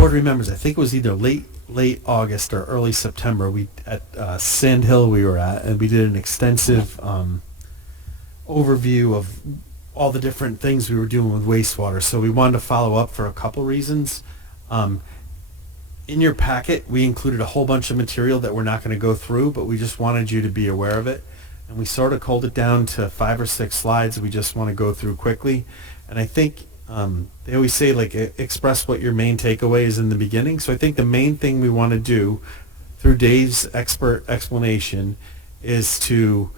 board remembers, I think it was either late August or early September. We at Sand Hill we were at, and we did an extensive overview of all the different things we were doing with wastewater. So we wanted to follow up for a couple reasons. In your packet, we included a whole bunch of material that we're not going to go through, but we just wanted you to be aware of it. And we sort of culled it down to 5 or 6 slides we just want to go through quickly. And I think they always say, like, express what your main takeaway is in the beginning. So I think the main thing we want to do through Dave's expert explanation is to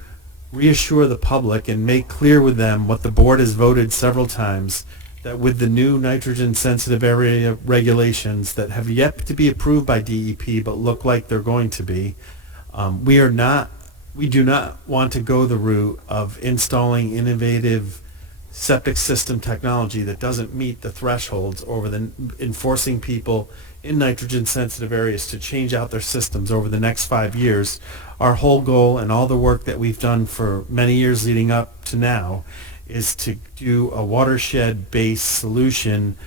reassure the public and make clear with them what the board has voted several times, that with the new nitrogen sensitive area regulations that have yet to be approved by DEP but look like they're going to be, we do not want to go the route of installing innovative septic system technology that doesn't meet the thresholds over enforcing people in nitrogen sensitive areas to change out their systems over the next 5 years. Our whole goal and all the work that we've done for many years leading up to now is to do a watershed-based solution,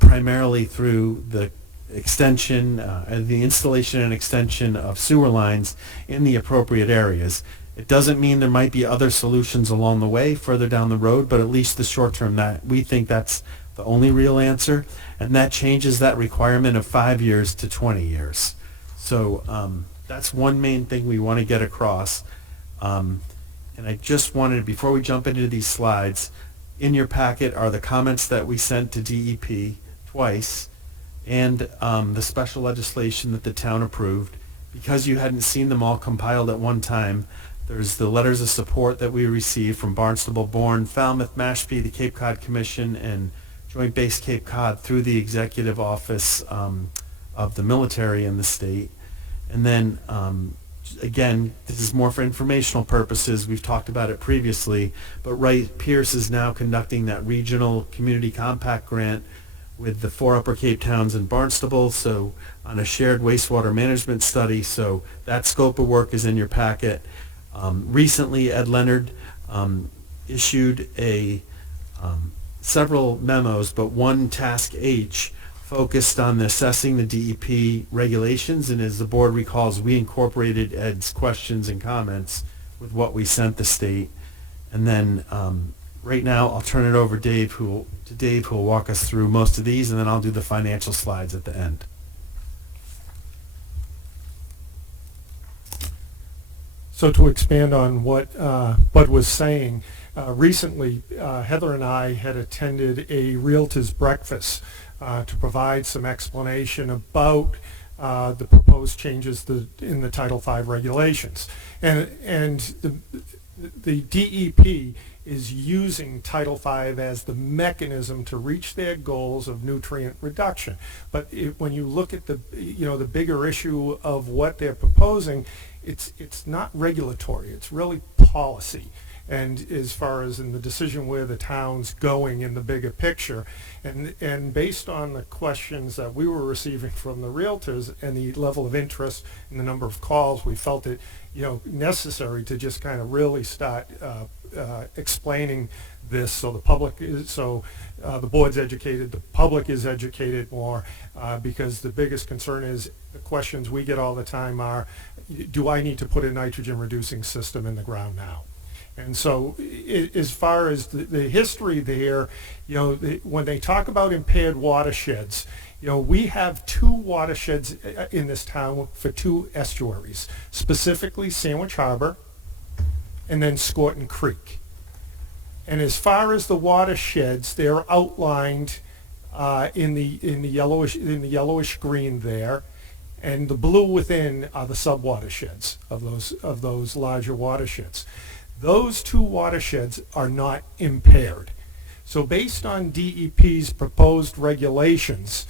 primarily through the extension, the installation and extension of sewer lines in the appropriate areas. It doesn't mean there might be other solutions along the way further down the road, but at least the short term, that we think that's the only real answer, and that changes that requirement of 5 years to 20 years. So that's one main thing we want to get across. And I just wanted, before we jump into these slides, in your packet are the comments that we sent to DEP twice, and the special legislation that the town approved. Because you hadn't seen them all compiled at one time, there's the letters of support that we received from Barnstable, Bourne, Falmouth, Mashpee, the Cape Cod Commission, and Joint Base Cape Cod through the executive office of the military in the state. And then, again, this is more for informational purposes. We've talked about it previously, but Wright Pierce is now conducting that regional community compact grant with the 4 Upper Cape towns and Barnstable, so on a shared wastewater management study. So that scope of work is in your packet. Recently, Ed Leonard issued several memos, but one task H focused on assessing the DEP regulations, and as the board recalls, we incorporated Ed's questions and comments with what we sent the state. And then right now I'll turn it over to Dave, who will walk us through most of these, and then I'll do the financial slides at the end. So to expand on what Bud was saying, recently Heather and I had attended a realtors breakfast to provide some explanation about the proposed changes in the Title V regulations. And the DEP is using Title V as the mechanism to reach their goals of nutrient reduction. But when you look at the bigger issue of what they're proposing, it's not regulatory, it's really policy. And as far as in the decision where the town's going in the bigger picture, and based on the questions that we were receiving from the realtors and the level of interest and the number of calls, we felt it necessary to just kind of really start explaining this, so the public is, the board's educated, the public is educated more, because the biggest concern is the questions we get all the time are, do I need to put a nitrogen reducing system in the ground now? And so as far as the history there, when they talk about impaired watersheds, we have 2 watersheds in this town for 2 estuaries, specifically Sandwich Harbor and then Scorton Creek. And as far as the watersheds, they're outlined in the yellowish green there, and the blue within are the sub-watersheds of those larger watersheds. Those 2 watersheds are not impaired. So based on DEP's proposed regulations,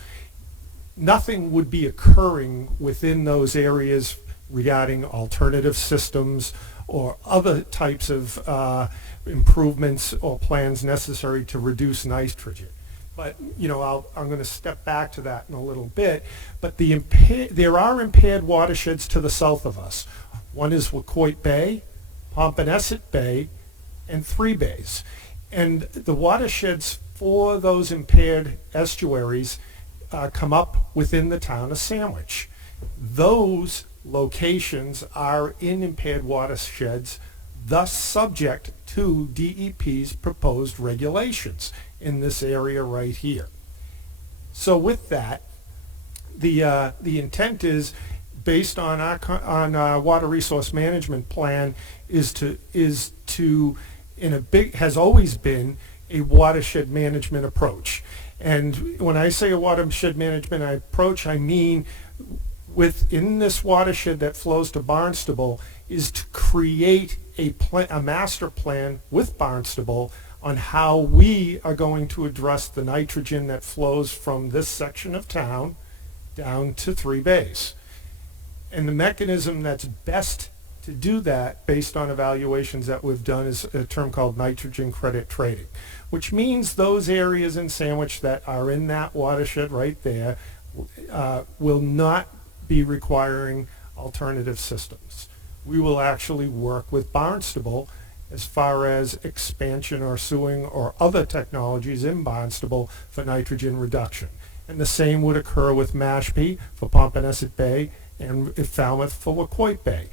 nothing would be occurring within those areas regarding alternative systems or other types of improvements or plans necessary to reduce nitrogen. But I'm going to step back to that in a little bit. But there are impaired watersheds to the south of us. One is Wacoit Bay, Pompanesett Bay, and 3 bays. And the watersheds for those impaired estuaries come up within the town of Sandwich. Those locations are in impaired watersheds, thus subject to DEP's proposed regulations in this area right here. So with that, the intent is, based on our water resource management plan, has always been a watershed management approach. And when I say a watershed management approach, I mean within this watershed that flows to Barnstable is to create a master plan with Barnstable on how we are going to address the nitrogen that flows from this section of town down to 3 bays. And the mechanism that's best to do that, based on evaluations that we've done, is a term called nitrogen credit trading, which means those areas in Sandwich that are in that watershed right there will not be requiring alternative systems. We will actually work with Barnstable as far as expansion or sewing or other technologies in Barnstable for nitrogen reduction. And the same would occur with Mashpee for Pompanesett Bay and Falmouth for Wacoit Bay.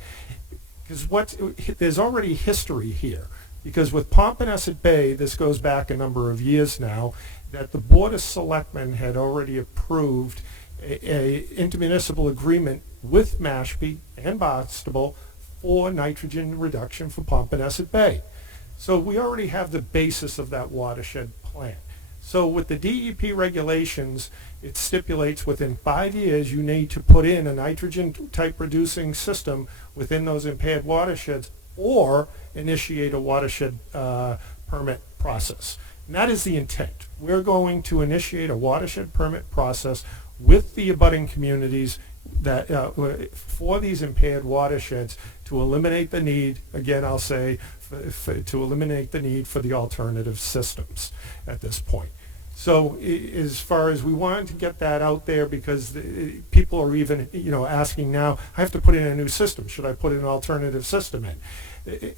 Because there's already history here. Because with Pompanesett Bay, this goes back a number of years now, that the Board of Selectmen had already approved a intermunicipal agreement with Mashpee and Barnstable for nitrogen reduction for Pompanesett Bay. So we already have the basis of that watershed plan. So with the DEP regulations, it stipulates within 5 years you need to put in a nitrogen type reducing system within those impaired watersheds or initiate a watershed permit process. And that is the intent. We're going to initiate a watershed permit process with the abutting communities that for these impaired watersheds to eliminate the need, again I'll say, to eliminate the need for the alternative systems at this point. So as far as we wanted to get that out there, because people are even asking now, I have to put in a new system. Should I put an alternative system in?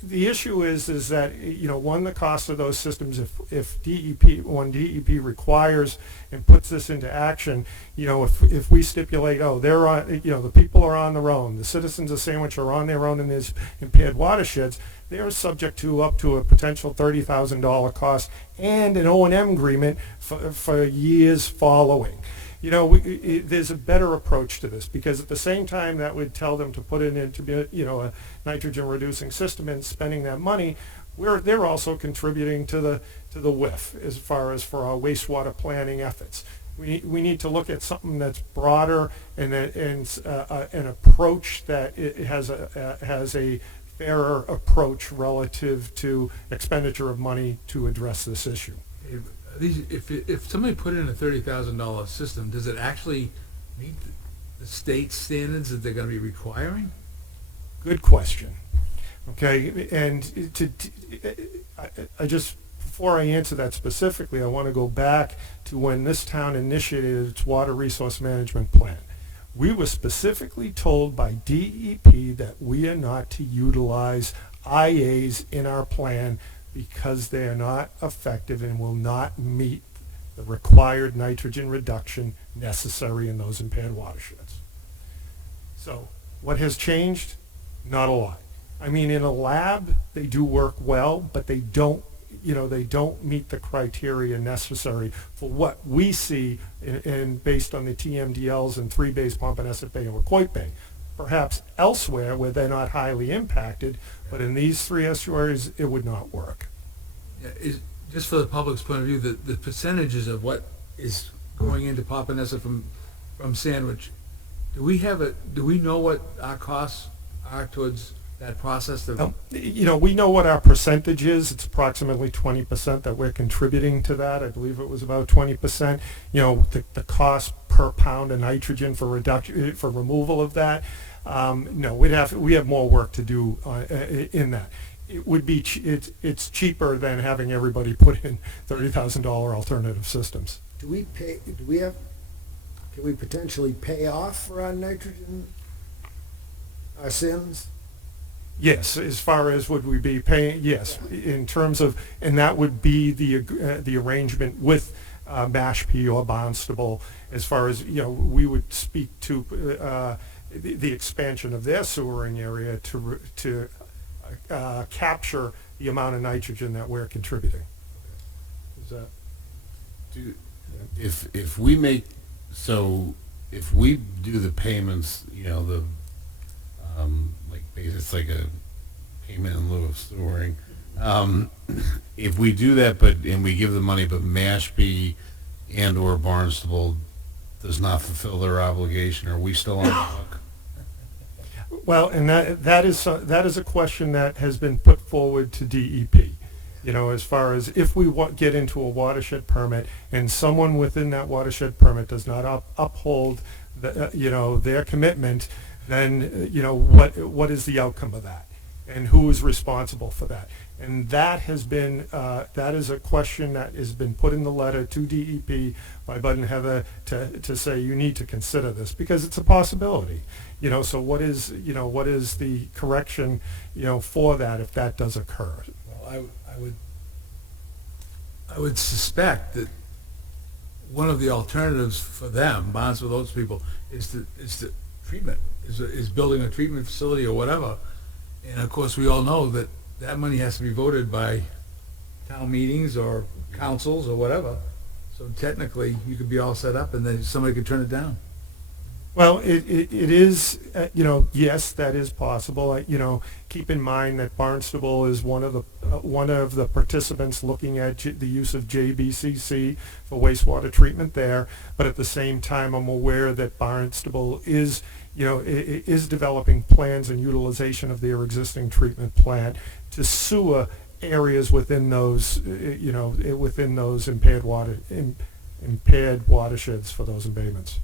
The issue is that one, the cost of those systems, if DEP requires and puts this into action, if we stipulate, they're on, the people are on their own, the citizens of Sandwich are on their own in these impaired watersheds, they are subject to up to a potential $30,000 cost and an O&M agreement for years following. There's a better approach to this, because at the same time that would tell them to put it into a nitrogen reducing system and spending that money, they're also contributing to the WIF as far as for our wastewater planning efforts. We need to look at something that's broader and an approach that it has a fairer approach relative to expenditure of money to address this issue. If somebody put in a $30,000 system, does it actually meet the state standards that they're going to be requiring? Good question. Okay, and I just, before I answer that specifically, I want to go back to when this town initiated its water resource management plan. We were specifically told by DEP that we are not to utilize IAs in our plan because they are not effective and will not meet the required nitrogen reduction necessary in those impaired watersheds. So what has changed? Not a lot. I mean, in a lab, they do work well, but they don't meet the criteria necessary for what we see in based on the TMDLs in 3 bays, Pompanesett Bay and Wacoit Bay. Perhaps elsewhere where they're not highly impacted, but in these 3 estuaries, it would not work. Yeah, just for the public's point of view, the percentages of what is going into Pompanesett from Sandwich, do we know what our costs are towards that process? We know what our percentage is. It's approximately 20% that we're contributing to that. I believe it was about 20%. The cost per pound of nitrogen for removal of that. No, we have more work to do in that. It would be it's cheaper than having everybody put in $30,000 alternative systems. Can we potentially pay off for our nitrogen, our sins? Yes, as far as would we be paying, yes, in terms of, and that would be the arrangement with Mashpee or Barnstable, as far as, we would speak to the expansion of their sewering area to capture the amount of nitrogen that we're contributing. Is that? If we make, so if we do the payments, like it's like a payment in lieu of sewering. If we do that, and we give the money, but Mashpee and or Barnstable does not fulfill their obligation, are we still on the hook? Well, and that is a question that has been put forward to DEP. As far as if we get into a watershed permit and someone within that watershed permit does not uphold their commitment, then what is the outcome of that, and who is responsible for that? And that has been that is a question that has been put in the letter to DEP by Bud and Heather to say you need to consider this because it's a possibility. So what is the correction for that if that does occur? Well, I would suspect that one of the alternatives for them, bonds for those people, is the treatment, is building a treatment facility or whatever. And of course, we all know that money has to be voted by town meetings or councils or whatever. So technically, you could be all set up, and then somebody could turn it down. Well, it is, yes, that is possible. Keep in mind that Barnstable is one of the participants looking at the use of JBCC for wastewater treatment there. But at the same time, I'm aware that Barnstable is developing plans and utilization of their existing treatment plant to sewer areas within those, within those impaired watersheds for those abatements.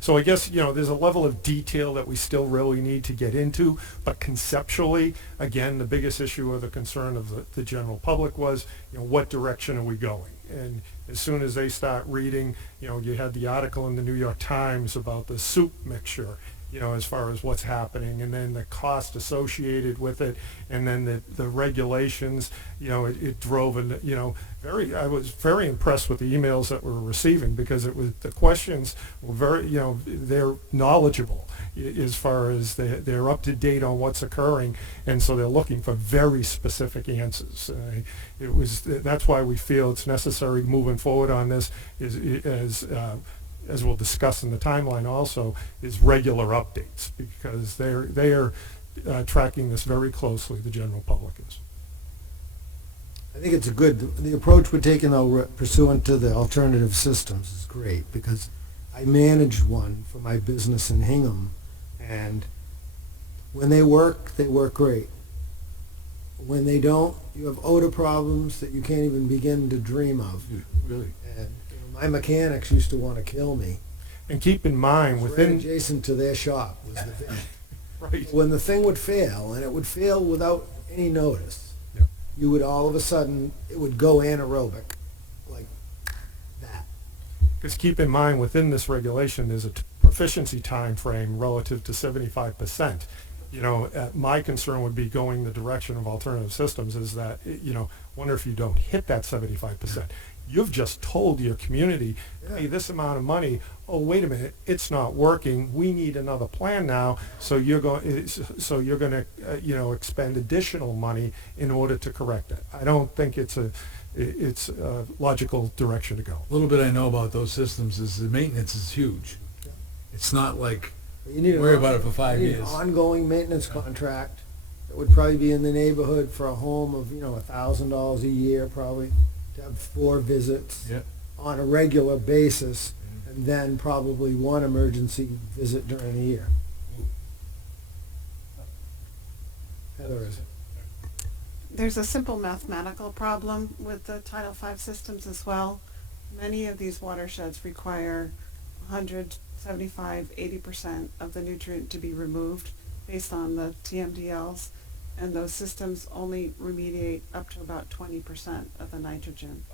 So I guess, there's a level of detail that we still really need to get into, but conceptually, again, the biggest issue or the concern of the general public was, what direction are we going? And as soon as they start reading, you had the article in the New York Times about the soup mixture, as far as what's happening, and then the cost associated with it, and then the regulations, it drove, I was very impressed with the emails that we're receiving because the questions were very, they're knowledgeable as far as they're up to date on what's occurring, and so they're looking for very specific answers. That's why we feel it's necessary moving forward on this as we'll discuss in the timeline also, is regular updates because they are tracking this very closely, the general public is. I think it's the approach we're taking though pursuant to the alternative systems is great because I managed one for my business in Hingham, and when they work great. When they don't, you have odor problems that you can't even begin to dream of. Really? And my mechanics used to want to kill me. And keep in mind, Right adjacent to their shop was the thing. Right. When the thing would fail, and it would fail without any notice, you would all of a sudden, it would go anaerobic like that. Because keep in mind, within this regulation, there's a proficiency time frame relative to 75%. My concern would be going the direction of alternative systems is that, wonder if you don't hit that 75%. You've just told your community, hey, this amount of money, oh, wait a minute, it's not working. We need another plan now. So you're going to, expend additional money in order to correct it. I don't think it's a logical direction to go. A little bit I know about those systems is the maintenance is huge. It's not like worry about it for 5 years. An ongoing maintenance contract that would probably be in the neighborhood for a home of $1,000 a year probably to have 4 visits on a regular basis, and then probably 1 emergency visit during the year. Heather, is it? There's a simple mathematical problem with the Title V systems as well. Many of these watersheds require 175, 80% of the nutrient to be removed based on the TMDLs, and those systems only remediate up to about 20% of the nitrogen.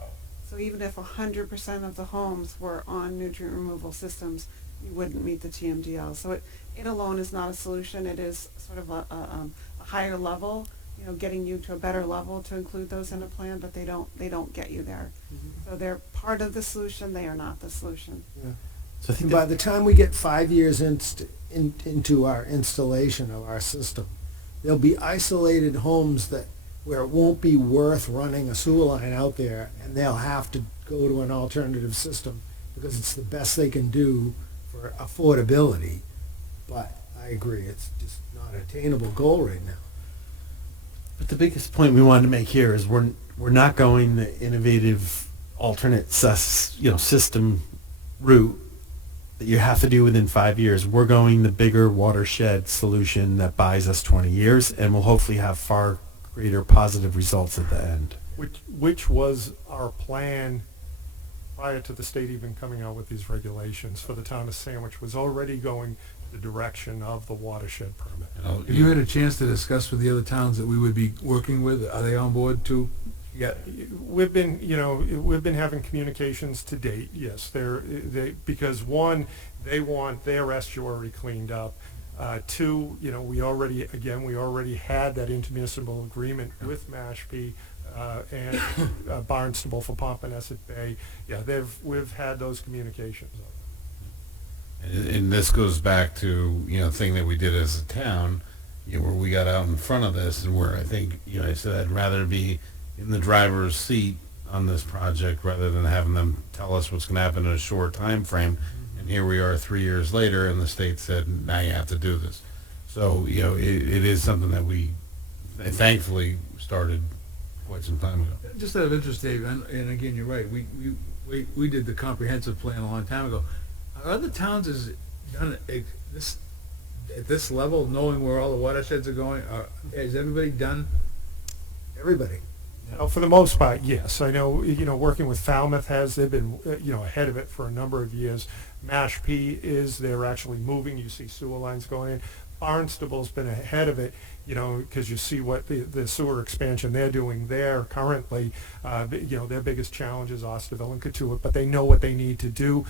So even if 100% of the homes were on nutrient removal systems, you wouldn't meet the TMDL. So it alone is not a solution. It is sort of a higher level getting you to a better level to include those in a plan, but they don't get you there. So they're part of the solution, they are not the solution. Yeah. So I think And by the time we get 5 years into our installation of our system, there'll be isolated homes where it won't be worth running a sewer line out there, and they'll have to go to an alternative system because it's the best they can do for affordability. But I agree, it's just not an attainable goal right now. But the biggest point we wanted to make here is we're not going the innovative alternate system route that you have to do within 5 years. We're going the bigger watershed solution that buys us 20 years and will hopefully have far greater positive results at the end. Which was our plan prior to the state even coming out with these regulations for the town of Sandwich, was already going the direction of the watershed permit. Have you had a chance to discuss with the other towns that we would be working with? Are they on board too? Yeah, we've been having communications to date. Yes, because one, they want their estuary cleaned up. Two, we already had that intermunicipal agreement with Mashpee and Barnstable for Pompanesett Bay. Yeah, we've had those communications. And this goes back to, thing that we did as a town, where we got out in front of this, and where I think, I said I'd rather be in the driver's seat on this project rather than having them tell us what's going to happen in a short time frame. And here we are 3 years later, and the state said, now you have to do this. So, it is something that we thankfully started quite some time ago. Just out of interest, Dave, and again, you're right, we did the comprehensive plan a long time ago. Are other towns done this at this level, knowing where all the watersheds are going? Has everybody done? Everybody. For the most part, yes. I know, working with Falmouth they've been, ahead of it for a number of years. Mashpee they're actually moving. You see sewer lines going in. Barnstable's been ahead of it, because you see what the sewer expansion they're doing there currently. Their biggest challenge is Osterville and Katuitt, but they know what they need to do.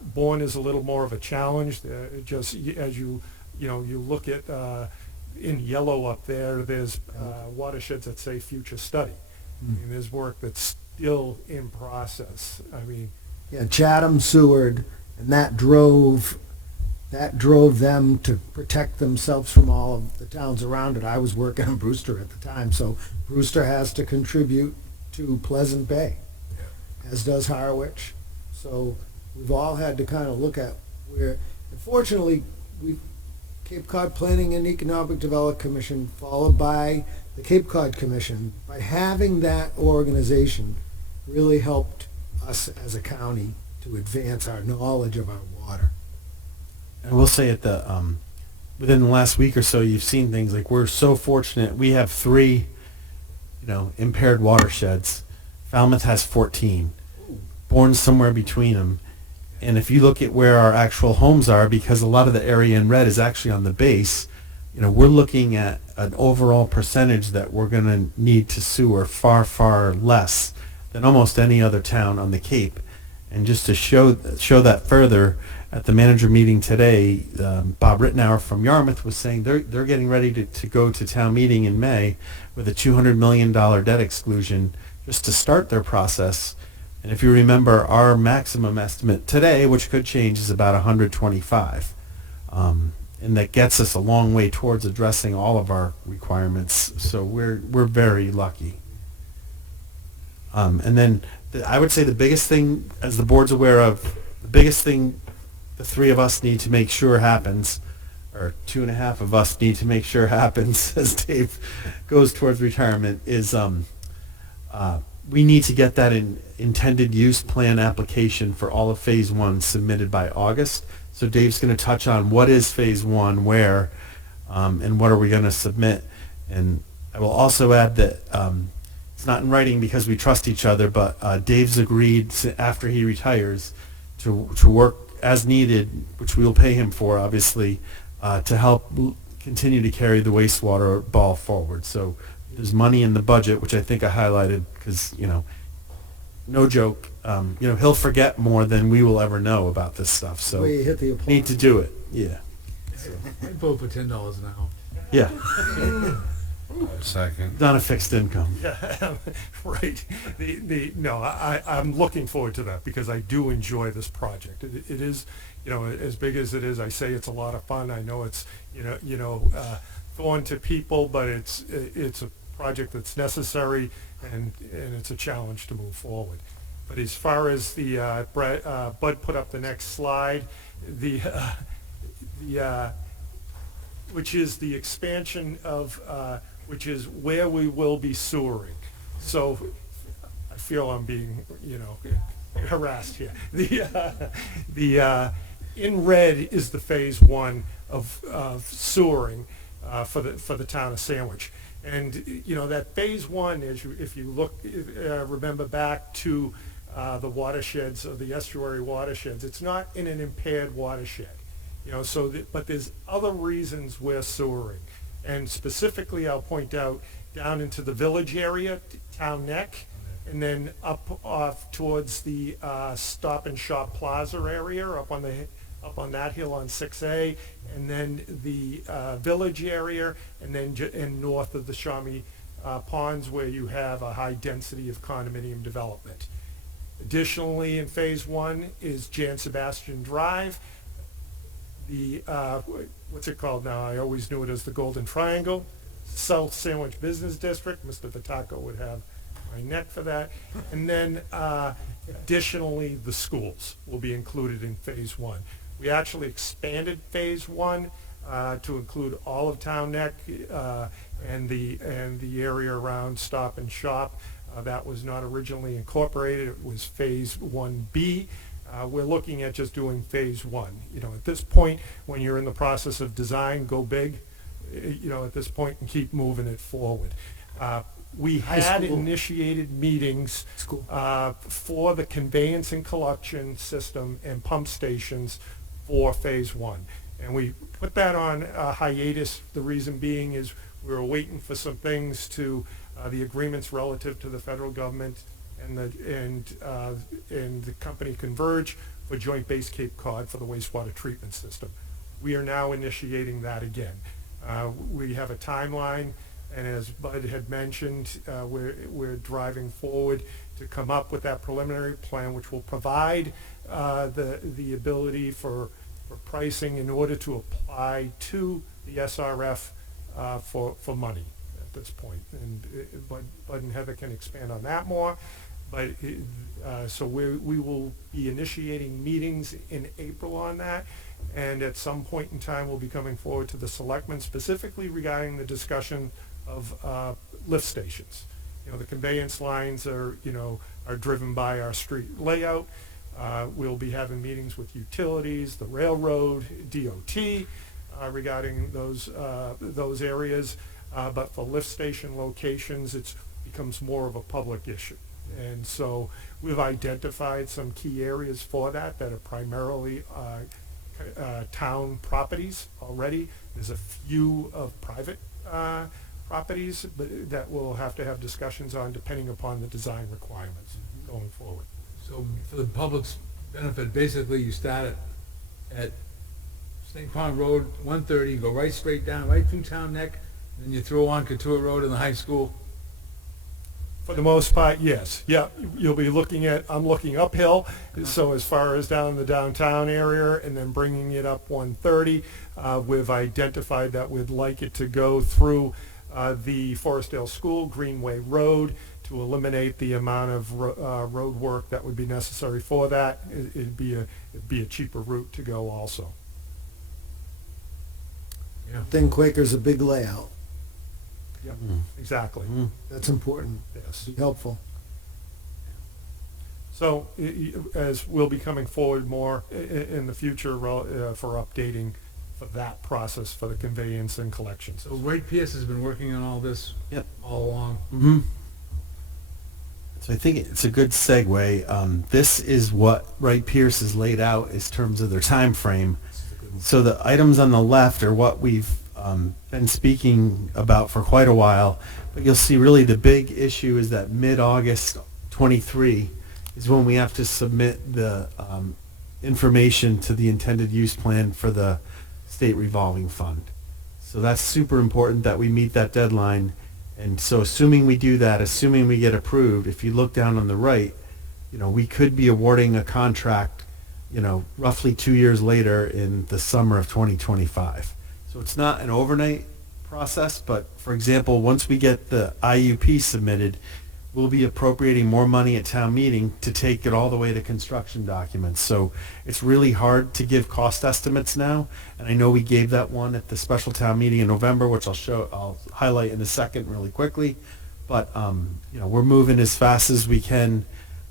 Bourne is a little more of a challenge. Just as you look at in yellow up there's watersheds that say future study. I mean, there's work that's still in process. Yeah, Chatham Seward, and that drove them to protect themselves from all of the towns around it. I was working in Brewster at the time, so Brewster has to contribute to Pleasant Bay, as does Harwich. So we've all had to kind of look at where, unfortunately, Cape Cod Planning and Economic Development Commission, followed by the Cape Cod Commission, by having that organization, really helped us as a county to advance our knowledge of our water. I will say within the last week or so, you've seen things like we're so fortunate. We have 3, impaired watersheds. Falmouth has 14. Bourne's somewhere between them. And if you look at where our actual homes are, because a lot of the area in red is actually on the base, we're looking at an overall percentage that we're going to need to sewer far, far less than almost any other town on the Cape. And just to show that further, at the manager meeting today, Bob Rittenauer from Yarmouth was saying they're getting ready to go to town meeting in May with a $200 million debt exclusion just to start their process. And if you remember, our maximum estimate today, which could change, is about 125. And that gets us a long way towards addressing all of our requirements. So we're very lucky. And then I would say the biggest thing, as the board's aware of, the biggest thing the 3 of us need to make sure happens, or 2.5 of us need to make sure happens as Dave goes towards retirement, is we need to get that intended use plan application for all of Phase 1 submitted by August. So Dave's going to touch on what is Phase 1, where, and what are we going to submit. And I will also add that it's not in writing because we trust each other, but Dave's agreed after he retires to work as needed, which we will pay him for, obviously, to help continue to carry the wastewater ball forward. So there's money in the budget, which I think I highlighted because, no joke, he'll forget more than we will ever know about this stuff. So Way you hit the applause. need to do it. Yeah. I'd vote for $10 an hour. Yeah. Second. It's on a fixed income. Yeah, right. No, I'm looking forward to that because I do enjoy this project. It is, as big as it is, I say it's a lot of fun. I know it's, thorn to people, but it's a project that's necessary and it's a challenge to move forward. But as far as the, Bud put up the next slide, which is the expansion of, which is where we will be sewering. So I feel I'm being, harassed here. In red is the phase one of sewering for the town of Sandwich. And, that phase one, if you look, remember back to the watersheds, or the estuary watersheds, it's not in an impaired watershed. But there's other reasons we're sewering. And specifically, I'll point out down into the village area, Town Neck, and then up off towards the Stop and Shop Plaza area, up on that hill on 6A, and then the village area, and then and north of the Shawnee Ponds, where you have a high density of condominium development. Additionally, in phase one is Jan Sebastian Drive. The what's it called now? I always knew it as the Golden Triangle, South Sandwich Business District. Mr. Vitaco would have my neck for that. And then additionally, the schools will be included in phase one. We actually expanded phase one to include all of Town Neck and the area around Stop and Shop. That was not originally incorporated. It was phase 1B. We're looking at just doing phase one. At this point, when you're in the process of design, go big, at this point, and keep moving it forward. We had initiated meetings for the conveyance and collection system and pump stations for phase one. And we put that on hiatus. The reason being is we were waiting for some things to, the agreements relative to the federal government and the company Converge for Joint Base Cape Cod for the wastewater treatment system. We are now initiating that again. We have a timeline, and as Bud had mentioned, we're driving forward to come up with that preliminary plan, which will provide the ability for pricing in order to apply to the SRF for money at this point. And Bud and Heather can expand on that more. But so we will be initiating meetings in April on that, and at some point in time we'll be coming forward to the Selectmen specifically regarding the discussion of lift stations. The conveyance lines are driven by our street layout. We'll be having meetings with utilities, the railroad, DOT regarding those areas. But for lift station locations, it becomes more of a public issue. And so we've identified some key areas for that are primarily town properties already. There's a few of private properties, but that we'll have to have discussions on depending upon the design requirements going forward. So for the public's benefit, basically you start at St. Pond Road, 130, go right straight down, right through Town Neck, then you throw on Couture Road in the high school. For the most part, yes. Yeah, you'll be I'm looking uphill, so as far as down in the downtown area, and then bringing it up 130, we've identified that we'd like it to go through the Forestdale School, Greenway Road, to eliminate the amount of road work that would be necessary for that. It'd be a cheaper route to go also. Yeah. Then Quaker's a big layout. Yep, exactly. That's important. Yes. Be helpful. So as we'll be coming forward more in the future for updating for that process for the conveyance and collection. So Wright Pierce has been working on all this all along. Mm-hmm. So I think it's a good segue. This is what Wright Pierce has laid out in terms of their time frame. So the items on the left are what we've been speaking about for quite a while, but you'll see really the big issue is that mid-August 23 is when we have to submit the information to the intended use plan for the state revolving fund. So that's super important that we meet that deadline. And so assuming we do that, assuming we get approved, if you look down on the right, we could be awarding a contract, roughly 2 years later in the summer of 2025. So it's not an overnight process, but for example, once we get the IUP submitted, we'll be appropriating more money at town meeting to take it all the way to construction documents. So it's really hard to give cost estimates now, and I know we gave that one at the special town meeting in November, which I'll highlight in a second really quickly. But we're moving as fast as we can,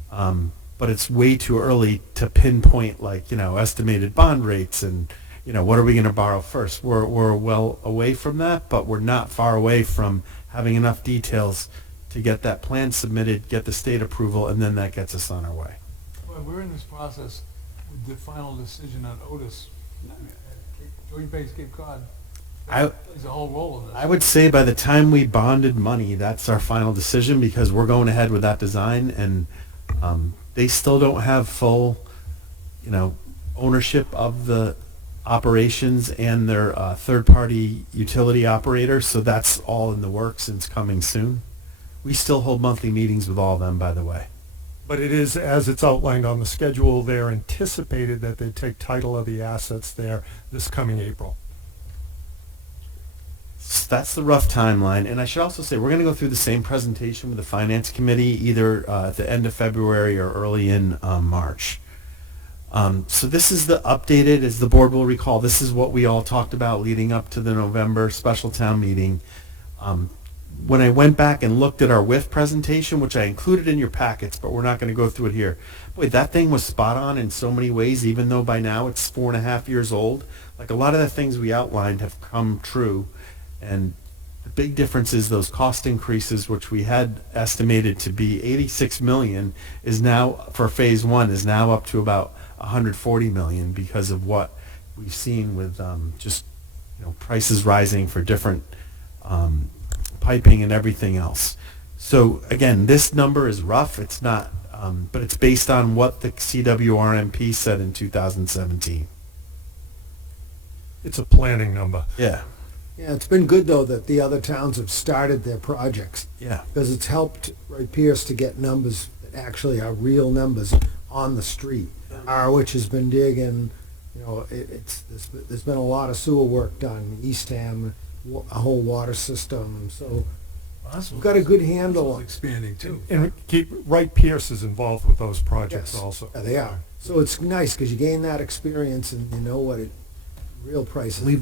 but it's way too early to pinpoint estimated bond rates and what are we going to borrow first. We're well away from that, but we're not far away from having enough details to get that plan submitted, get the state approval, and then that gets us on our way. Well, we're in this process with the final decision on Otis, Joint Base Cape Cod. Plays a whole role in this. I would say by the time we bonded money, that's our final decision because we're going ahead with that design, and they still don't have full, ownership of the operations and their third-party utility operator, so that's all in the works and it's coming soon. We still hold monthly meetings with all of them, by the way. But it is, as it's outlined on the schedule, they're anticipated that they take title of the assets there this coming April. That's the rough timeline. And I should also say, we're going to go through the same presentation with the Finance Committee, either at the end of February or early in March. So this is the updated, as the board will recall, this is what we all talked about leading up to the November special town meeting. When I went back and looked at our WIF presentation, which I included in your packets, but we're not going to go through it here. Boy, that thing was spot on in so many ways, even though by now it's 4.5 years old. Like a lot of the things we outlined have come true. And the big difference is those cost increases, which we had estimated to be 86 million, is now, for phase one, is now up to about 140 million because of what we've seen with just prices rising for different piping and everything else. So again, this number is rough. It's not, but it's based on what the CWRMP said in 2017. It's a planning number. Yeah. Yeah, it's been good, though, that the other towns have started their projects. Yeah. Because it's helped Pierce to get numbers that actually are real numbers on the street. Harwich has been digging, there's been a lot of sewer work done, Eastham, a whole water system, so we've got a good handle on it. Expanding too. And Wright Pierce is involved with those projects Yes. also. Yeah, they are. So it's nice because you gain that experience and you know what real price is.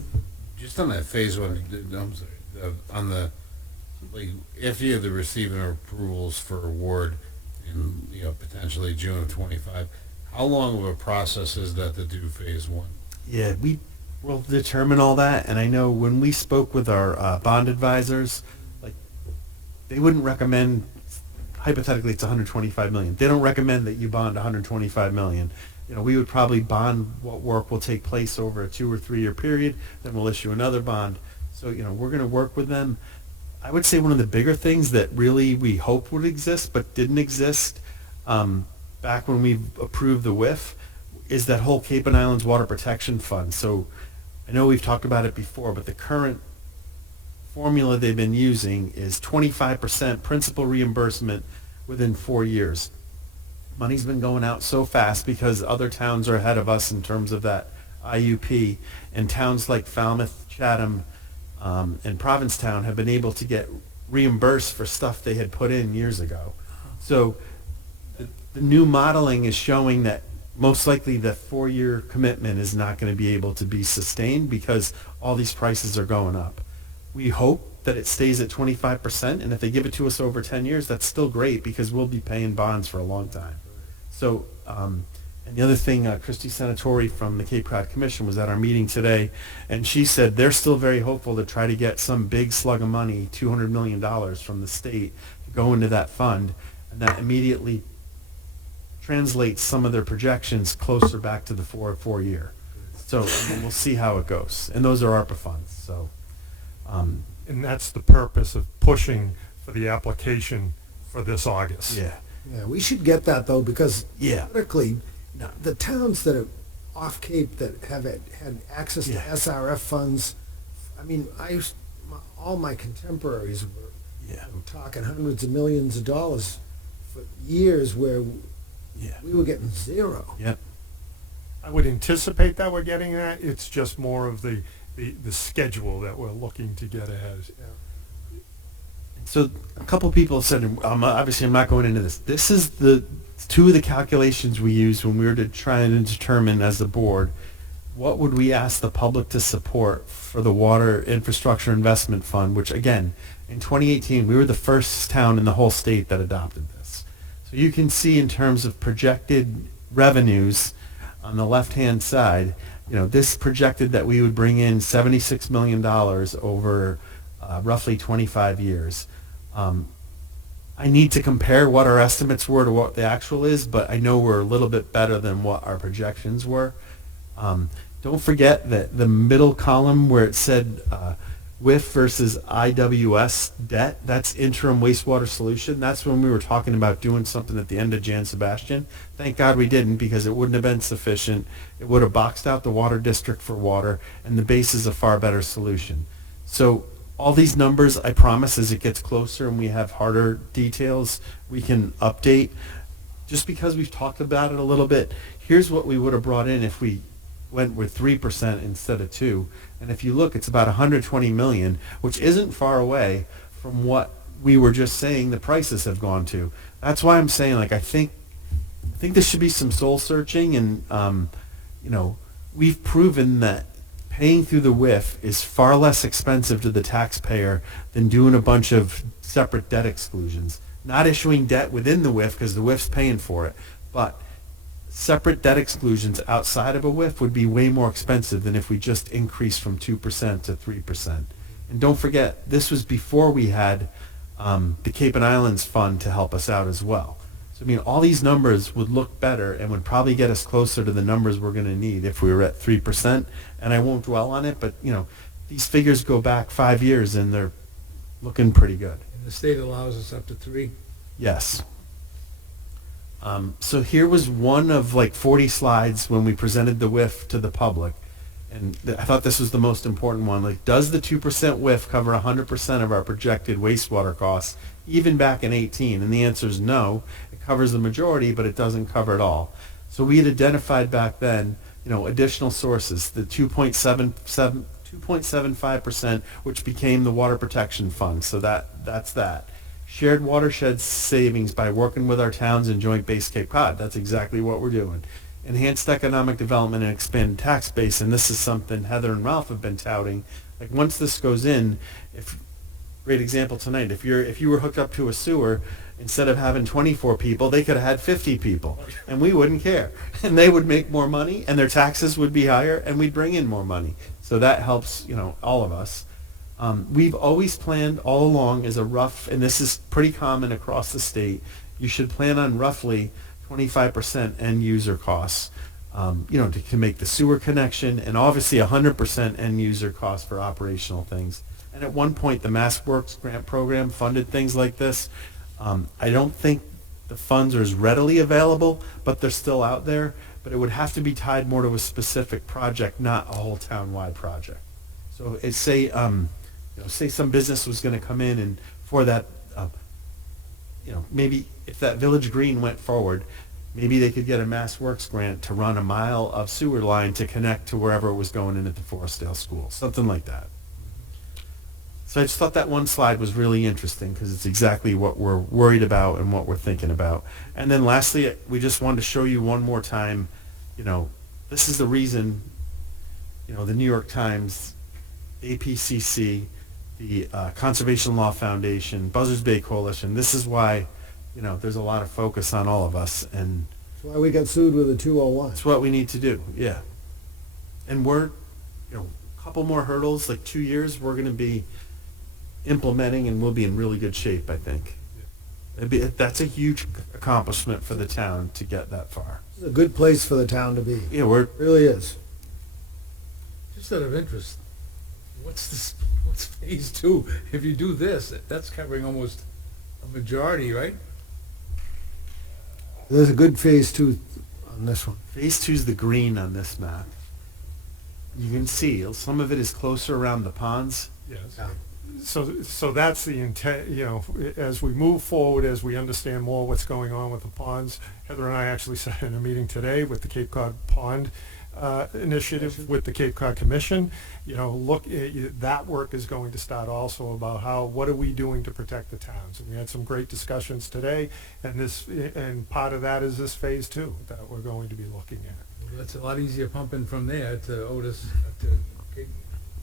Just on that phase one, I'm sorry, on the, if you have the receiving approvals for award in, potentially June of 25, how long of a process is that to do phase one? Yeah, we will determine all that. And I know when we spoke with our bond advisors, they wouldn't recommend, hypothetically it's 125 million. They don't recommend that you bond 125 million. We would probably bond what work will take place over a 2 or 3 year period. Then we'll issue another bond. So, we're going to work with them. I would say one of the bigger things that really we hoped would exist but didn't exist back when we approved the WIF is that whole Cape and Islands Water Protection Fund. So I know we've talked about it before, but the current formula they've been using is 25% principal reimbursement within 4 years. Money's been going out so fast because other towns are ahead of us in terms of that IUP, and towns like Falmouth, Chatham, and Provincetown have been able to get reimbursed for stuff they had put in years ago. So the new modeling is showing that most likely the 4-year commitment is not going to be able to be sustained because all these prices are going up. We hope that it stays at 25%, and if they give it to us over 10 years, that's still great because we'll be paying bonds for a long time. So, and the other thing, Christy Senatori from the Cape Cod Commission was at our meeting today, and she said they're still very hopeful to try to get some big slug of money, $200 million from the state, to go into that fund, and that immediately translates some of their projections closer back to the 4 year. So we'll see how it goes. And those are ARPA funds. So, And that's the purpose of pushing for the application for this August. yeah. Yeah, we should get that, though, because Yeah. politically, the towns that are off Cape that have had access to Yeah. SRF funds, I mean, all my contemporaries were Yeah. talking hundreds of millions of dollars for years where Yeah. we were getting zero. Yep. I would anticipate that we're getting that. It's just more of the schedule that we're looking to get ahead. So a couple people have said, obviously I'm not going into this. This is the two of the calculations we used when we were trying to determine as the board, what would we ask the public to support for the Water Infrastructure Investment Fund, which again, in 2018, we were the first town in the whole state that adopted this. So you can see in terms of projected revenues on the left-hand side, this projected that we would bring in $76 million over roughly 25 years. I need to compare what our estimates were to what the actual is, but I know we're a little bit better than what our projections were. Don't forget that the middle column where it said WIF versus IWS debt, that's interim wastewater solution. That's when we were talking about doing something at the end of Jan Sebastian. Thank God we didn't, because it wouldn't have been sufficient. It would have boxed out the water district for water, and the base is a far better solution. So all these numbers, I promise, as it gets closer and we have harder details, we can update. Just because we've talked about it a little bit, here's what we would have brought in if we went with 3% instead of 2%. And if you look, it's about 120 million, which isn't far away from what we were just saying the prices have gone to. That's why I'm saying, I think there should be some soul searching, and we've proven that paying through the WIF is far less expensive to the taxpayer than doing a bunch of separate debt exclusions. Not issuing debt within the WIF because the WIF's paying for it, but separate debt exclusions outside of a WIF would be way more expensive than if we just increased from 2% to 3%. And don't forget, this was before we had the Cape and Islands Fund to help us out as well. So, all these numbers would look better and would probably get us closer to the numbers we're going to need if we were at 3%. And I won't dwell on it, but, these figures go back 5 years and they're looking pretty good. And the state allows us up to 3. Yes. So here was one of 40 slides when we presented the WIF to the public. And I thought this was the most important one. Does the 2% WIF cover 100% of our projected wastewater costs, even back in 18? And the answer is no. It covers the majority, but it doesn't cover it all. So we had identified back then, additional sources, the 2.75%, which became the Water Protection Fund. So that's that. Shared watershed savings by working with our towns in Joint Base Cape Cod. That's exactly what we're doing. Enhanced economic development and expanded tax base, and this is something Heather and Ralph have been touting. Once this goes in, great example tonight, if you were hooked up to a sewer, instead of having 24 people, they could have had 50 people, and we wouldn't care. And they would make more money, and their taxes would be higher, and we'd bring in more money. So that helps, all of us. We've always planned all along as a rough, and this is pretty common across the state, you should plan on roughly 25% end user costs, to make the sewer connection, and obviously 100% end user costs for operational things. And at one point, the MassWorks grant program funded things like this. I don't think the funds are as readily available, but they're still out there. But it would have to be tied more to a specific project, not a whole town-wide project. So say some business was going to come in, and for that, maybe if that Village Green went forward, maybe they could get a MassWorks grant to run a mile of sewer line to connect to wherever it was going in at the Forestdale School, something like that. So I just thought that one slide was really interesting because it's exactly what we're worried about and what we're thinking about. And then lastly, we just wanted to show you one more time, this is the reason, the New York Times, APCC, the Conservation Law Foundation, Buzzards Bay Coalition, this is why, there's a lot of focus on all of us. And That's why we got sued with a 201. it's what we need to do, yeah. And we're, a couple more hurdles, 2 years, we're going to be implementing, and we'll be in really good shape, I think. That's a huge accomplishment for the town to get that far. It's a good place for the town to be. Yeah, It really is. Just out of interest, what's phase 2? If you do this, that's covering almost a majority, right? There's a good phase 2 on this one. Phase 2 is the green on this map. you can see some of it is closer around the ponds. Yes. Yeah. So that's the intent, as we move forward, as we understand more what's going on with the ponds. Heather and I actually sat in a meeting today with the Cape Cod Pond Initiative with the Cape Cod Commission. That work is going to start also about what are we doing to protect the towns. And we had some great discussions today, and part of that is this phase 2 that we're going to be looking at. Well, that's a lot easier pumping from there to Otis, to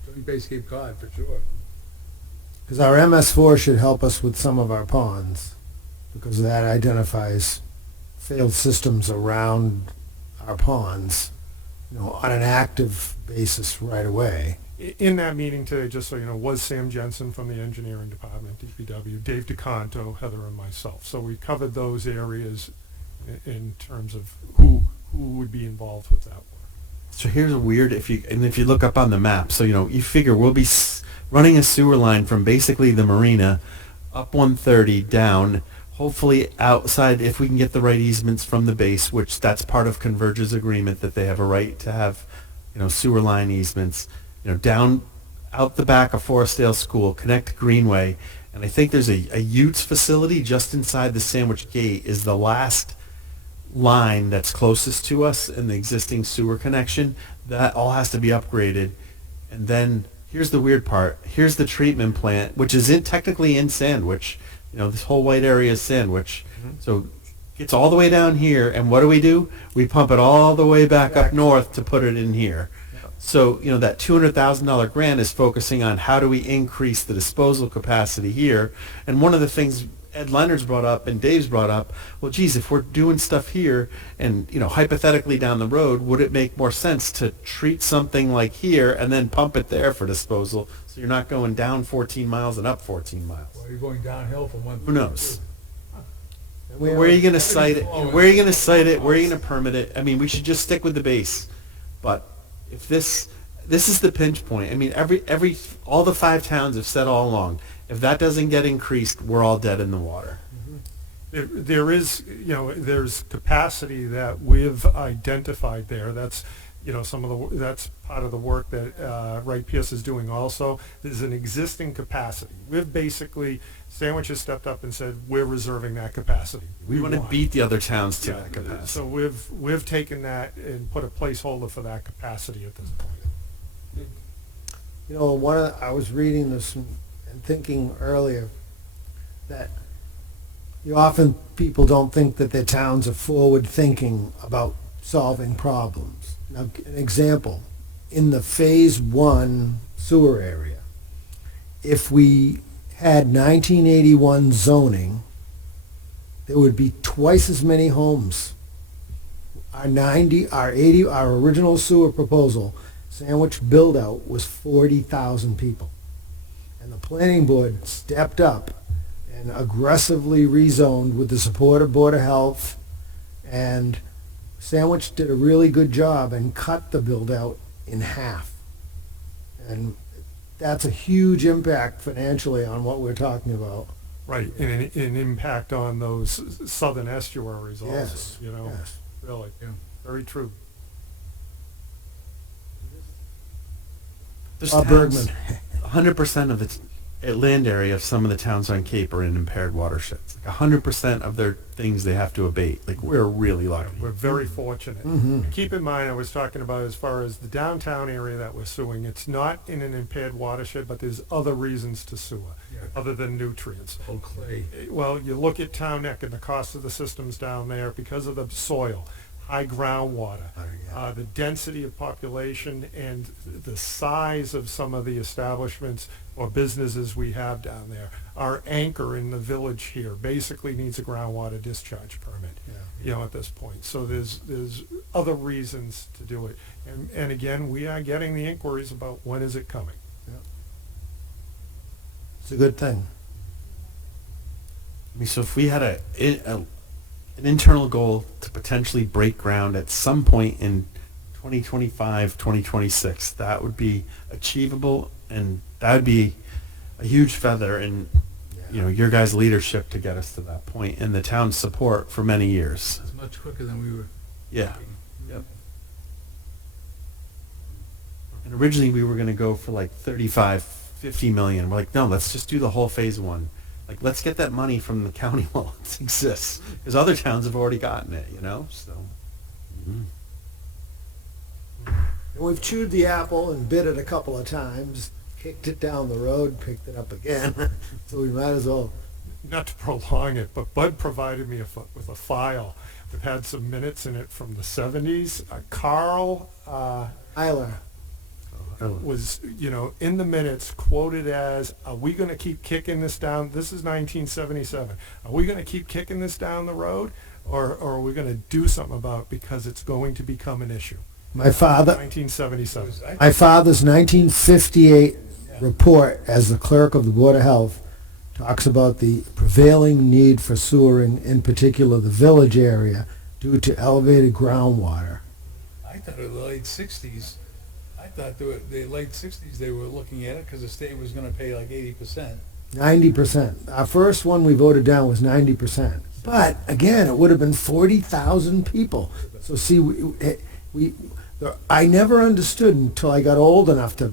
Joint Base Cape Cod, for sure. Because our MS4 should help us with some of our ponds, because that identifies failed systems around our ponds, on an active basis right away. In that meeting today, just so you know, was Sam Jensen from the engineering department, DPW, Dave DeCanto, Heather, and myself. So we covered those areas in terms of who would be involved with that work. So here's a weird, if you look up on the map, so you figure we'll be running a sewer line from basically the marina up 130 down, hopefully outside, if we can get the right easements from the base, which that's part of Converge's agreement, that they have a right to have, sewer line easements, down out the back of Forestdale School, connect Greenway, and I think there's a Utes facility just inside the Sandwich Gate is the last line that's closest to us in the existing sewer connection. That all has to be upgraded. And then here's the weird part. Here's the treatment plant, which is technically in Sandwich. This whole white area is Sandwich. Mm-hmm. So it's all the way down here, and what do? We pump it all the way back up north to put it in here. So, that $200,000 grant is focusing on how do we increase the disposal capacity here. And one of the things Ed Leonard's brought up and Dave's brought up, well, geez, if we're doing stuff here and, hypothetically down the road, would it make more sense to treat something like here and then pump it there for disposal so you're not going down 14 miles and up 14 miles? Well, you're going downhill from one. Who knows? And Where are you going to cite it? Where are you going to cite it? Where are you going to permit it? I mean, we should just stick with the base. But if this is the pinch point. I mean, all the 5 towns have said all along, if that doesn't get increased, we're all dead in the water. There is, there's capacity that we've identified there. That's, that's part of the work that Wright Pierce is doing also. There's an existing capacity. We've basically, Sandwich has stepped up and said, we're reserving that capacity. We want to beat the other towns to that capacity. So we've taken that and put a placeholder for that capacity at this point. I was reading this and thinking earlier that often people don't think that their towns are forward thinking about solving problems. Now, an example, in the phase 1 sewer area, if we had 1981 zoning, there would be twice as many homes. Our original sewer proposal, Sandwich build-out, was 40,000 people. And the planning board stepped up and aggressively rezoned with the support of Board of Health, and Sandwich did a really good job and cut the build-out in half. And that's a huge impact financially on what we're talking about. Right, and an impact on those southern estuaries also, Yes, yes. Really, Yeah. very true. There's Bergman. 100% of the land area of some of the towns on Cape are in impaired watersheds. 100% of their things they have to abate. We're really lucky. We're very fortunate. Mhm. Keep in mind, I was talking about as far as the downtown area that we're suing, it's not in an impaired watershed, but there's other reasons to sue, Yeah. other than nutrients. Old clay. Well, you look at Town Neck and the cost of the systems down there because of the soil, high groundwater, the density of population, and the size of some of the establishments or businesses we have down there. Our anchor in the village here basically needs a groundwater discharge permit, at this point. So there's other reasons to do it. And again, we are getting the inquiries about when is it coming. It's a good thing. I mean, so if we had an internal goal to potentially break ground at some point in 2025, 2026, that would be achievable, and that would be a huge feather in your guys' leadership to get us to that point, and the town's support for many years. It's much quicker than we were. Yeah. thinking. Yep. And originally we were going to go for like 35, 50 million. We're like, no, let's just do the whole phase one. Like, let's get that money from the county while it exists, because other towns have already gotten it, you know. So And we've chewed the apple and bit it a couple of times, kicked it down the road, picked it up again. So we might as well. Not to prolong it, but Bud provided me with a file that had some minutes in it from the 70s. Carl Eiler, was, in the minutes quoted as, are we going to keep kicking this down? This is 1977. Are we going to keep kicking this down the road, or are we going to do something about it because it's going to become an issue? my father, 1977. my father's 1958 report as the clerk of the Board of Health talks about the prevailing need for sewering, in particular the village area, due to elevated groundwater. I thought in the late 60s, the late 60s they were looking at it because the state was going to pay like 80%. 90%. Our first one we voted down was 90%. But again, it would have been 40,000 people. So see, I never understood until I got old enough to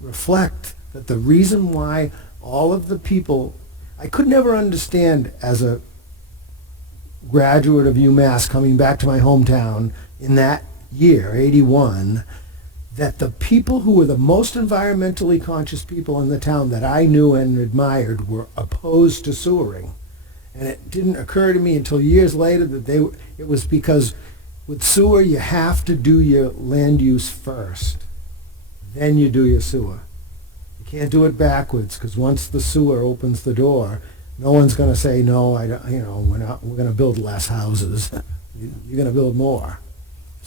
reflect that the reason why all of the people, I could never understand as a graduate of UMass coming back to my hometown in that year, 81, that the people who were the most environmentally conscious people in the town that I knew and admired were opposed to sewering. And it didn't occur to me until years later that it was because with sewer you have to do your land use first. Then you do your sewer. You can't do it backwards, because once the sewer opens the door, no one's going to say, no, we're going to build less houses. You're going to build more.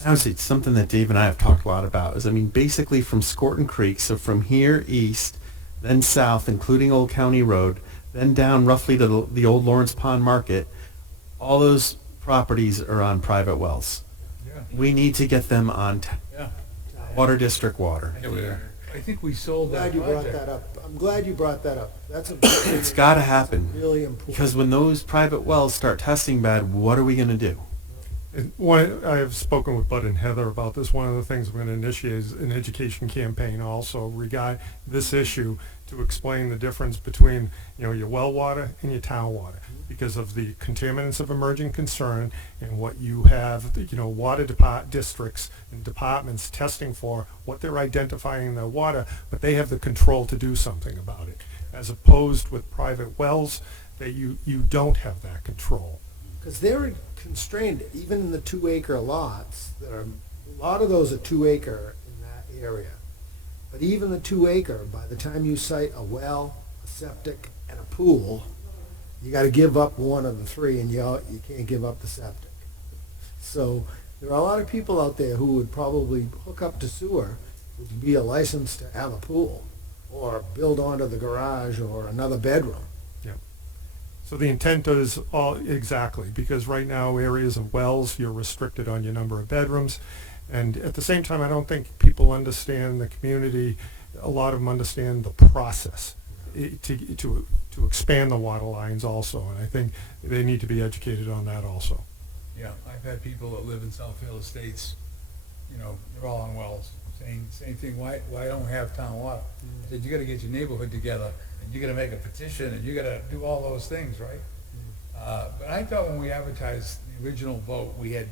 honestly, it's something that Dave and I have talked a lot about. Is, I mean, basically from Scorton Creek, so from here east, then south, including Old County Road, then down roughly to the old Lawrence Pond Market, all those properties are on private wells. Yeah. We need to get them on Yeah. water district water. Yeah, we are. I think we sold that Glad you brought project. that up. I'm glad you brought that up. That's a It's got to happen. really important. Because when those private wells start testing bad, what are we going to do? I have spoken with Bud and Heather about this. One of the things we're going to initiate is an education campaign also regarding this issue to explain the difference between, your well water and your town water, because of the contaminants of emerging concern and what you have, water districts and departments testing for, what they're identifying in their water, but they have the control to do something about it, as opposed with private wells that you don't have that control. Because they're constrained, even in the 2-acre lots, a lot of those are 2-acre in that area. But even the 2-acre, by the time you site a well, a septic, and a pool, you got to give up one of the three, and you can't give up the septic. So there are a lot of people out there who would probably hook up to sewer, would be a license to have a pool, or build onto the garage, or another bedroom. So the intent is all exactly, because right now areas of wells, you're restricted on your number of bedrooms. And at the same time, I don't think people understand the community, a lot of them understand the process to expand the water lines also. And I think they need to be educated on that also. Yeah, I've had people that live in Southfield Estates, they're all on wells, saying same thing, why don't we have town water? I said, you gotta get your neighborhood together, and you gotta make a petition, and you gotta do all those things, right? But I thought when we advertised the original vote, we had,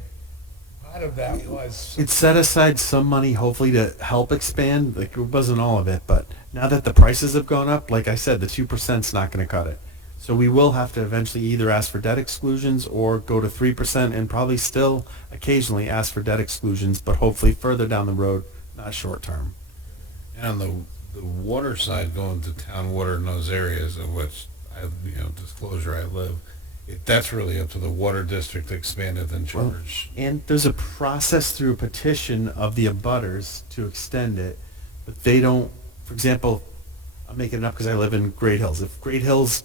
part of that was. It set aside some money, hopefully, to help expand. Like, it wasn't all of it, but now that the prices have gone up, like I said, the 2%'s not going to cut it. So we will have to eventually either ask for debt exclusions or go to 3%, and probably still occasionally ask for debt exclusions, but hopefully further down the road, not short term. And on the water side, going to town water in those areas of which disclosure I live, that's really up to the water district to expand it and charge. And there's a process through a petition of the abutters to extend it, but they don't, for example, I'm making it up because I live in Great Hills. If Great Hills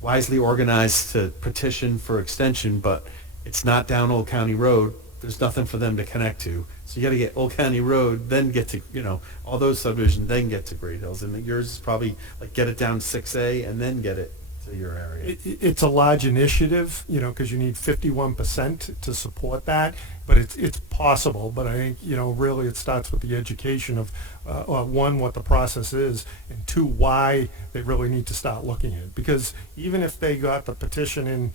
wisely organized to petition for extension, but it's not down Old County Road, there's nothing for them to connect to. So you got to get Old County Road, then get to, all those subdivisions, then get to Great Hills. And yours is probably like get it down 6A and then get it to your area. It's a large initiative, because you need 51% to support that. but it's possible. But I think, really it starts with the education of, one, what the process is, and two, why they really need to start looking at it. Because even if they got the petition in,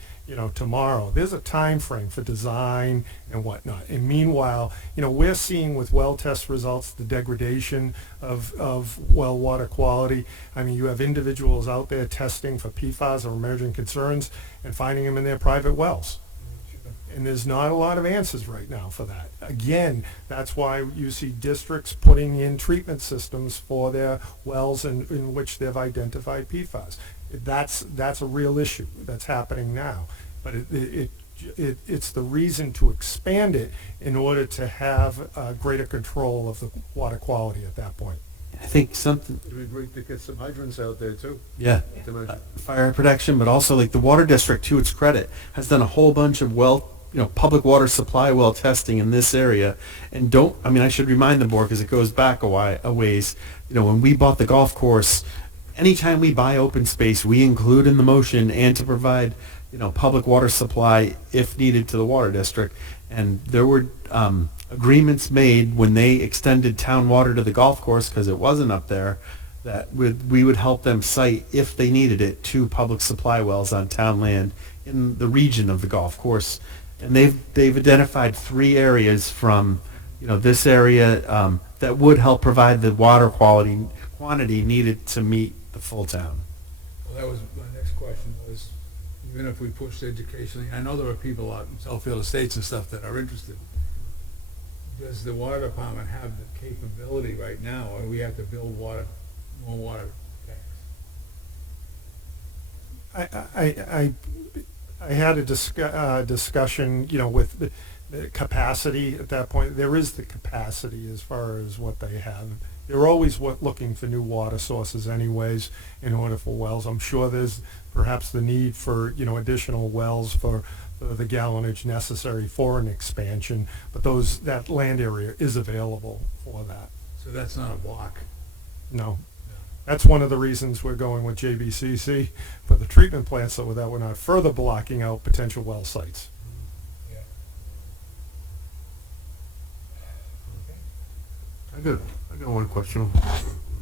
tomorrow, there's a time frame for design and whatnot. And meanwhile, we're seeing with well test results the degradation of well water quality. I mean, you have individuals out there testing for PFAS or emerging concerns and finding them in their private wells. And there's not a lot of answers right now for that. Again, that's why you see districts putting in treatment systems for their wells in which they've identified PFAS. That's a real issue that's happening now. But it's the reason to expand it in order to have greater control of the water quality at that point. I think something, It'd be great to get some hydrants out there too. yeah, To measure. fire protection, but also like the water district, to its credit, has done a whole bunch of public water supply well testing in this area. And I should remind the board, because it goes back a ways, when we bought the golf course, anytime we buy open space, we include in the motion and to provide, public water supply if needed to the water district. And there were agreements made when they extended town water to the golf course, because it wasn't up there, that we would help them site, if they needed it, 2 public supply wells on town land in the region of the golf course. And they've identified 3 areas from this area that would help provide the water quantity needed to meet the full town. Well, that was my next question, was even if we pushed educationally, I know there are people out in Southfield Estates and stuff that are interested. Does the water department have the capability right now, or we have to build more water tanks? I had a discussion, with the capacity at that point. There is the capacity as far as what they have. They're always looking for new water sources anyways in order for wells. I'm sure there's perhaps the need for, additional wells for the gallonage necessary for an expansion, but that land area is available for that. So that's not a block. No. That's one of the reasons we're going with JBCC for the treatment plant, so that we're not further blocking out potential well sites. I got one question.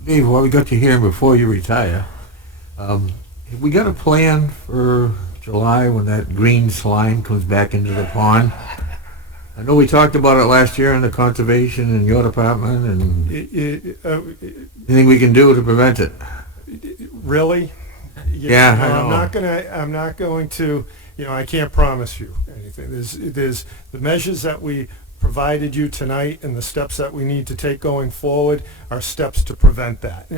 Dave, while we got you here before you retire, have we got a plan for July when that green slime comes back into the pond? I know we talked about it last year in the conservation and your department, and anything we can do to prevent it. Really? Yeah, I know. I'm not going to, I can't promise you anything. There's the measures that we provided you tonight and the steps that we need to take going forward are steps to prevent that.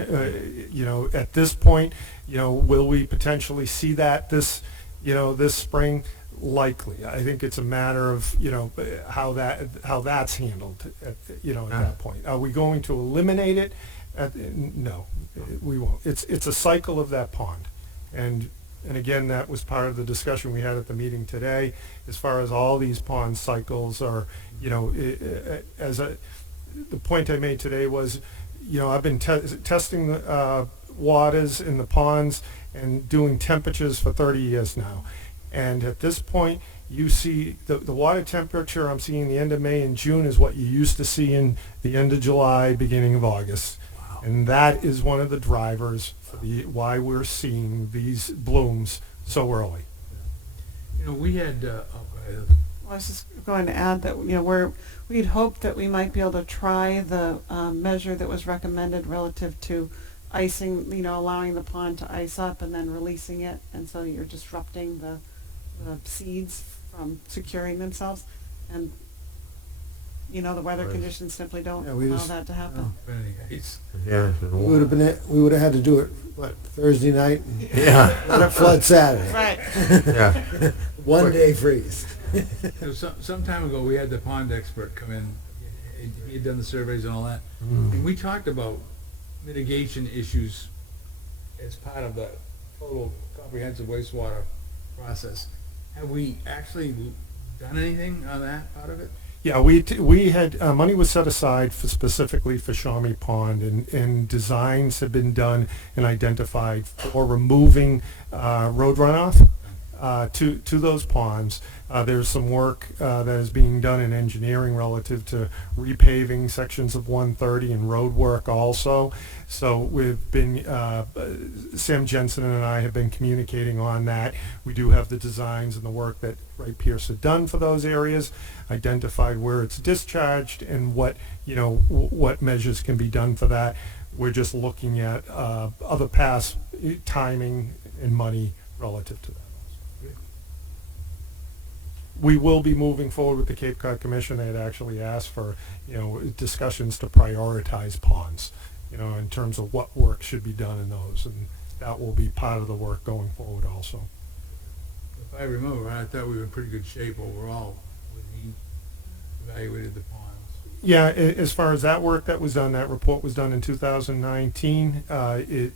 At this point, will we potentially see that this spring? Likely. I think it's a matter of, how that's handled at that point. Are we going to eliminate it? No, we won't. It's a cycle of that pond. And again, that was part of the discussion we had at the meeting today, as far as all these pond cycles are, the point I made today was, I've been testing the waters in the ponds and doing temperatures for 30 years now. And at this point, you see the water temperature I'm seeing the end of May and June is what you used to see in the end of July, beginning of August. Wow. And that is one of the drivers for why we're seeing these blooms so early. We had, I was just going to add that, we'd hoped that we might be able to try the measure that was recommended relative to icing, allowing the pond to ice up and then releasing it, and so you're disrupting the seeds from securing themselves, and the weather conditions simply don't allow that to happen. Yeah, We would have had to do it Thursday night and yeah, let it flood Saturday. Right. yeah. One day freeze. Some time ago, we had the pond expert come in. He had done the surveys and all that. And we talked about mitigation issues as part of the total comprehensive wastewater process. Have we actually done anything on that part of it? Yeah, we had money was set aside specifically for Shawnee Pond, and designs have been done and identified for removing road runoff to those ponds. There's some work that is being done in engineering relative to repaving sections of 130 and road work also. So we've been, Sam Jensen and I have been communicating on that. We do have the designs and the work that Wright Pierce had done for those areas, identified where it's discharged and what, what measures can be done for that. We're just looking at other past timing and money relative to that. We will be moving forward with the Cape Cod Commission. They had actually asked for, discussions to prioritize ponds, in terms of what work should be done in those, and that will be part of the work going forward also. If I remember right, I thought we were in pretty good shape overall when he evaluated the ponds. Yeah, as far as that work that was done, that report was done in 2019. As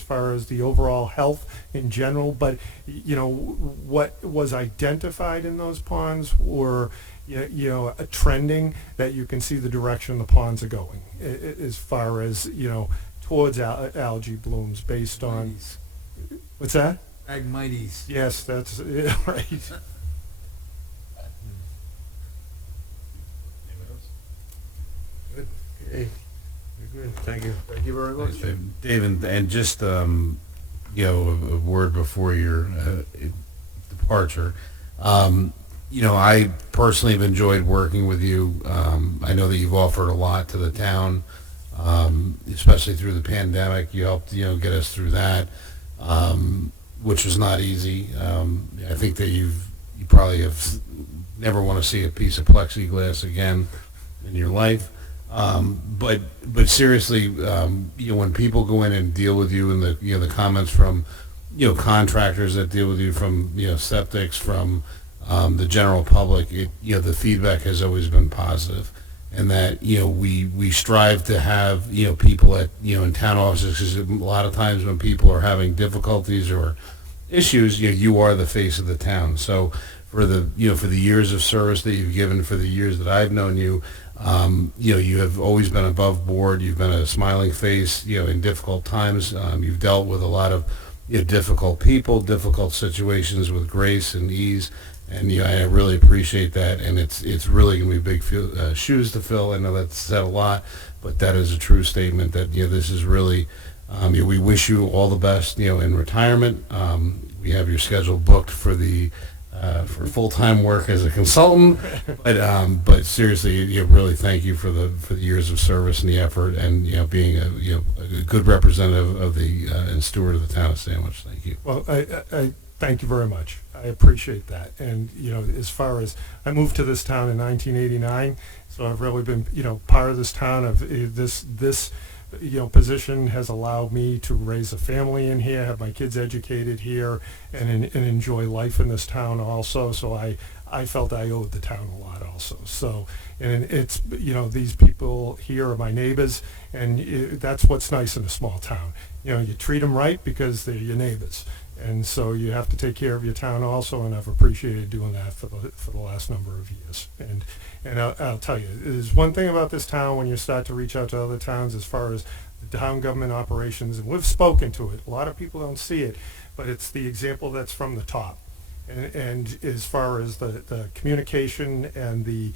far as the overall health in general, but what was identified in those ponds were a trending that you can see the direction the ponds are going as far as towards algae blooms based on what's that? Agmites. Yes, that's it, right. Good. Okay. You're good. Thank you. Thank you very much. Dave, and just a word before your departure. I personally have enjoyed working with you. I know that you've offered a lot to the town, especially through the pandemic. You helped get us through that, which was not easy. I think that you probably have never want to see a piece of plexiglass again in your life. But seriously, when people go in and deal with you, and the comments from contractors that deal with you, from septics, from the general public, the feedback has always been positive, and that we strive to have people at in town offices, because a lot of times when people are having difficulties or issues, you are the face of the town. So for the for the years of service that you've given, for the years that I've known you. You have always been above board. You've been a smiling face, in difficult times. You've dealt with a lot of difficult people, difficult situations with grace and ease, and I really appreciate that. And it's really going to be big shoes to fill. I know that's said a lot, but that is a true statement that this is really. We wish you all the best, in retirement. We have your schedule booked for for full-time work as a consultant, but seriously, really thank you for the years of service and the effort, and being a good representative of the and steward of the town of Sandwich. Thank you. Well, I thank you very much. I appreciate that. And as far as I moved to this town in 1989, so I've really been part of this town. Of this position has allowed me to raise a family in here, have my kids educated here, and enjoy life in this town also. So I felt I owed the town a lot also. So, and it's, these people here are my neighbors, and that's what's nice in a small town. You treat them right because they're your neighbors. And so you have to take care of your town also, and I've appreciated doing that for the last number of years. And I'll tell you, there's one thing about this town when you start to reach out to other towns as far as the town government operations, and we've spoken to it. A lot of people don't see it, but it's the example that's from the top. And as far as the communication and the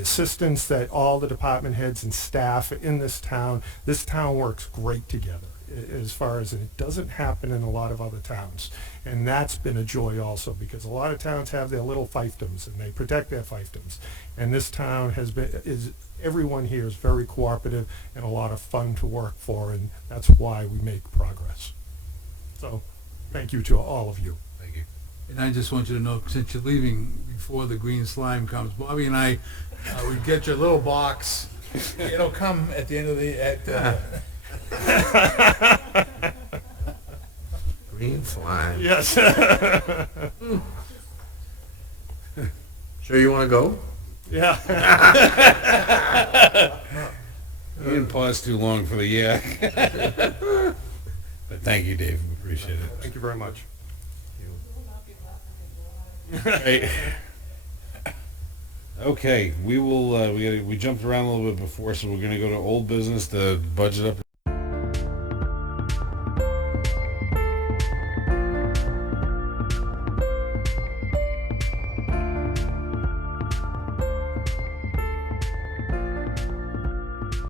assistance that all the department heads and staff in this town works great together. As far as it doesn't happen in a lot of other towns, and that's been a joy also, because a lot of towns have their little fiefdoms and they protect their fiefdoms, and this town everyone here is very cooperative and a lot of fun to work for, and that's why we make progress. So thank you to all of you. Thank you. And I just want you to know, since you're leaving before the green slime comes, Bobby and I would get your little box. It'll come at the end of the Green slime. Yes. Sure you want to go? Yeah. You didn't pause too long for the yak. But thank you, Dave. We appreciate it. Thank you very much. Right. Okay, we will. We jumped around a little bit before, so we're going to go to old business, the budget up.